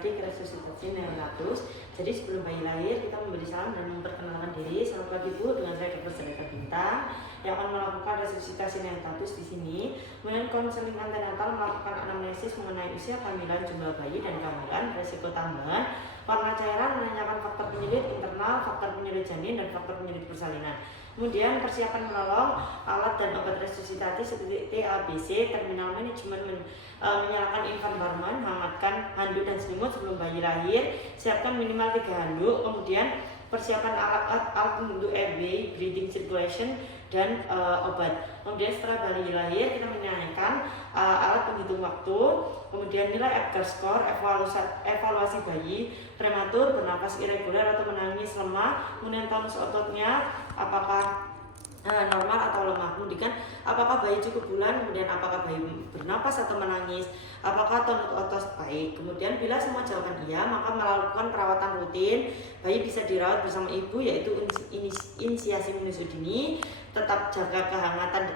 kardik resusitasi neonatus. Jadi sebelum bayi lahir kita memberi salam dan memperkenalkan diri. Selamat pagi Bu, dengan saya Dr. Sedeka Bintang yang akan melakukan resusitasi neonatus di sini. Kemudian konseling antenatal melakukan anamnesis mengenai usia kehamilan, jumlah bayi dan kehamilan, resiko tambahan, warna cairan, menanyakan faktor penyulit internal, faktor penyulit janin dan faktor penyulit persalinan. Kemudian persiapan menolong, alat dan obat resusitasi seperti TABC, terminal manajemen, menyalakan infant barman, hangatkan handuk dan selimut sebelum bayi lahir, siapkan minimal 3 handuk. Kemudian persiapan alat untuk airway, breathing circulation dan obat. Kemudian setelah bayi lahir kita menyalakan alat penghitung waktu, kemudian nilai Apgar score, evaluasi bayi, prematur, bernafas irregular atau menangis lemah, kemudian tonus ototnya apakah normal atau lemah, kemudian apakah bayi cukup bulan, kemudian apakah bayi bernapas atau menangis, apakah tonus otot baik. Kemudian bila semua jawaban iya, maka melakukan perawatan rutin. Bayi bisa dirawat bersama ibu, yaitu inisiasi menyusu dini, tetap jaga kehangatan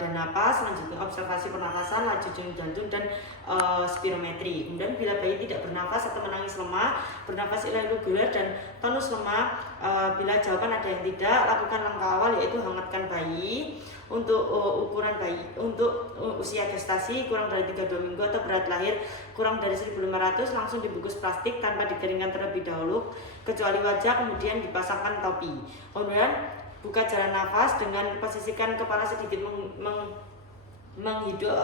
dan napas, selanjutnya observasi pernapasan, laju jantung dan spirometri. Kemudian bila bayi tidak bernafas atau menangis lemah, bernafas irregular dan tonus lemah, bila jawaban ada yang tidak, lakukan langkah awal yaitu hangatkan bayi. Untuk ukuran bayi, untuk usia gestasi kurang dari 32 minggu atau berat lahir kurang dari 1.500, langsung dibungkus plastik tanpa dikeringkan terlebih dahulu kecuali wajah, kemudian dipasangkan topi. Kemudian buka jalan nafas dengan posisikan kepala sedikit menghidup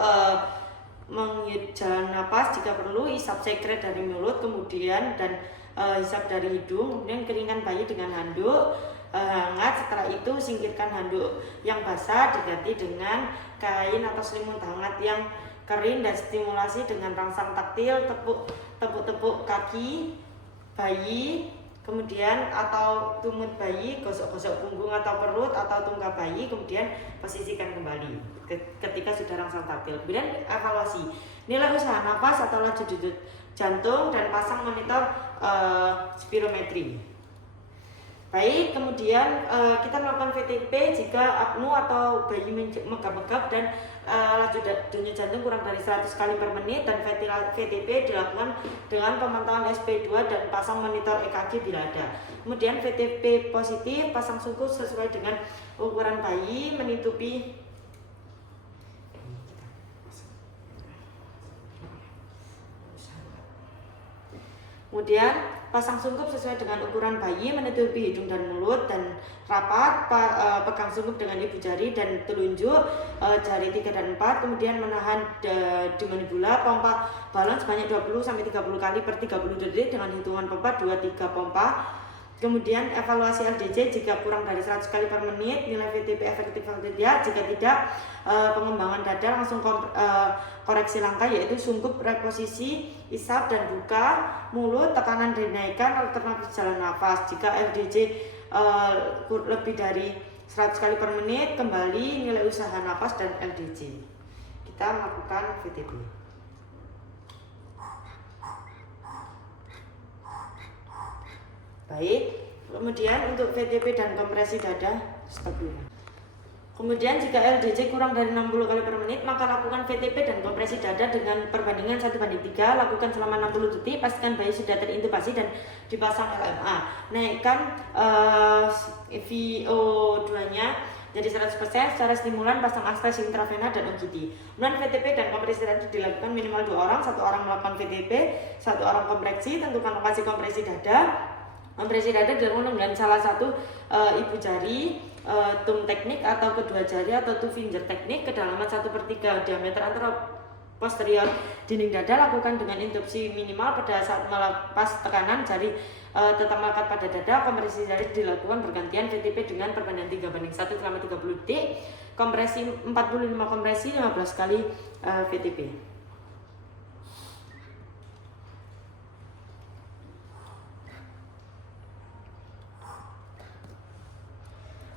jalan nafas, jika perlu hisap sekret dari mulut, kemudian dan hisap dari hidung. Kemudian keringkan bayi dengan handuk hangat. Setelah itu singkirkan handuk yang basah, diganti dengan kain atau selimut hangat yang kering, dan stimulasi dengan rangsang taktil, tepuk kaki bayi, kemudian atau tumut bayi, gosok-gosok punggung atau perut atau tungkai bayi, kemudian posisikan kembali ketika sudah rangsang taktil. Kemudian evaluasi nilai usaha nafas atau laju denyut jantung dan pasang monitor spirometri. Baik, kemudian kita melakukan VTP jika apnu atau bayi megap-megap dan laju denyut jantung kurang dari 100 kali per menit, dan VTP dilakukan dengan pemantauan SP2 dan pasang monitor EKG bila ada. Kemudian VTP positif, pasang sungkup sesuai dengan ukuran bayi, menutupi pasang sungkup sesuai dengan ukuran bayi, menutupi hidung dan mulut dan rapat, pegang sungkup dengan ibu jari dan telunjuk, jari 3 dan 4, kemudian menahan di manibula, pompa balon sebanyak 20-30 kali per 30 detik dengan hitungan pompa 2-3 pompa. Kemudian evaluasi LDJ jika kurang dari 100 kali per menit, nilai VTP efektif atau tidak. Jika tidak, pengembangan dada langsung koreksi langkah, yaitu sungkup reposisi, isap dan buka mulut, tekanan dinaikkan, alternatif jalan nafas. Jika LDJ lebih dari 100 kali per menit, kembali nilai usaha nafas dan LDJ. Kita melakukan VTP. Baik, kemudian untuk VTP dan kompresi dada, stop dulu. Kemudian jika LDJ kurang dari 60 kali per menit, maka lakukan VTP dan kompresi dada dengan perbandingan 1:3, lakukan selama 60 detik, pastikan bayi sudah terintubasi dan dipasang LMA. Naikkan VO2-nya jadi 100% secara stimulan, pasang anestesi intravena dan OGT. Kemudian VTP dan kompresi dada dilakukan minimal 2 orang, 1 orang melakukan VTP, 1 orang kompresi. Tentukan lokasi kompresi dada. Kompresi dada dilakukan dengan salah satu ibu jari, thumb teknik atau kedua jari atau two finger teknik, kedalaman 1/3 diameter antara posterior dinding dada. Lakukan dengan induksi minimal pada saat melepas tekanan jari tetap melekat pada dada. Kompresi jari dilakukan bergantian, VTP dengan perbandingan 3:1 selama 30 detik, kompresi 45 kompresi 15 kali VTP.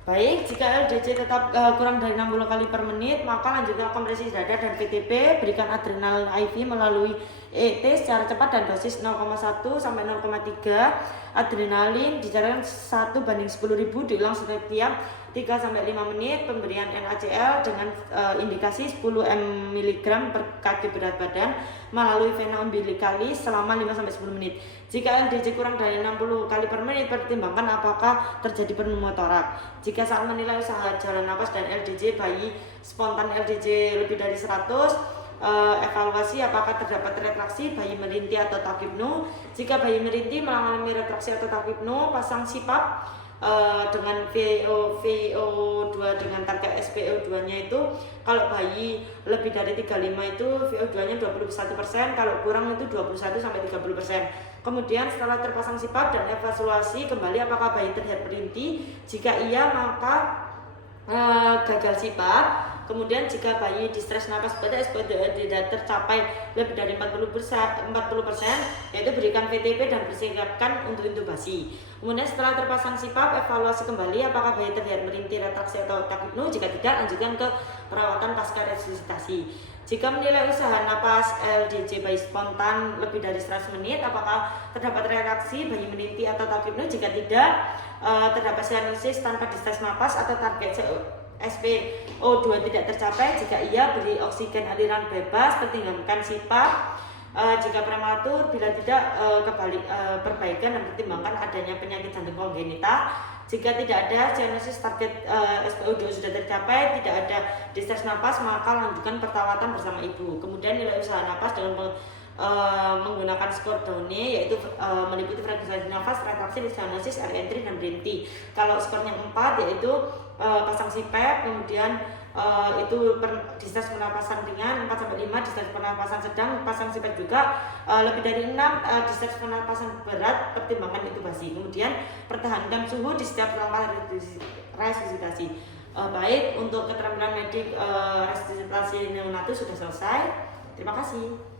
Baik, jika LDJ tetap kurang dari 60 kali per menit, maka lanjutkan kompresi dada dan VTP. Berikan adrenal IV melalui ET secara cepat dan dosis 0,1 sampai 0,3. Adrenalin dijalankan 1/10.000 diulang setiap 3 sampai 5 menit. Pemberian NaCl dengan indikasi 10 mg per kg berat badan melalui vena umbilikalis selama 5 sampai 10 menit. Jika LDJ kurang dari 60 kali per menit, pertimbangkan apakah terjadi pneumotorak. Jika saat menilai usaha jalan napas dan LDJ bayi spontan LDJ lebih dari 100, evaluasi apakah terdapat retraksi bayi merintih atau takipnu. Jika bayi merintih mengalami retraksi atau takipnu, pasang CPAP dengan VO2 dengan target SpO2 nya itu kalau bayi lebih dari 35 itu VO2 nya 21%, kalau kurang itu 21 sampai 30%. Kemudian setelah terpasang CPAP dan evaluasi kembali apakah bayi terlihat merintih. Jika iya maka gagal CPAP. Kemudian jika bayi distres napas pada SpO2 tidak tercapai lebih dari 40%, yaitu berikan VTP dan persiapkan untuk intubasi. Kemudian setelah terpasang CPAP, evaluasi kembali apakah bayi terlihat merintih, retraksi atau takipnu. Jika tidak, lanjutkan ke perawatan pasca resusitasi. Jika menilai usaha napas LDJ bayi spontan lebih dari 100 menit, apakah terdapat reaksi bayi merintih atau takipnu? Jika tidak, terdapat sianosis tanpa distres napas atau target SpO2 tidak tercapai. Jika iya, beri oksigen aliran bebas, pertimbangkan CPAP. Jika prematur, bila tidak, perbaikan dan pertimbangkan adanya penyakit jantung kongenita. Jika tidak ada sianosis target SpO2 sudah tercapai, tidak ada distres napas, maka lanjutkan perawatan bersama ibu. Kemudian nilai usaha napas dengan menggunakan skor Downe, yaitu meliputi frekuensi nafas, retraksi, sianosis, re-entry, dan berhenti. Kalau skornya 4 yaitu pasang CPAP, kemudian itu distres pernapasan ringan 4 sampai 5, distres pernapasan sedang, pasang CPAP juga. Lebih dari 6 distres pernapasan berat, pertimbangan intubasi. Kemudian pertahankan suhu di setiap langkah resusitasi. Baik, untuk keterampilan medik resusitasi neonatus sudah selesai. Terima kasih.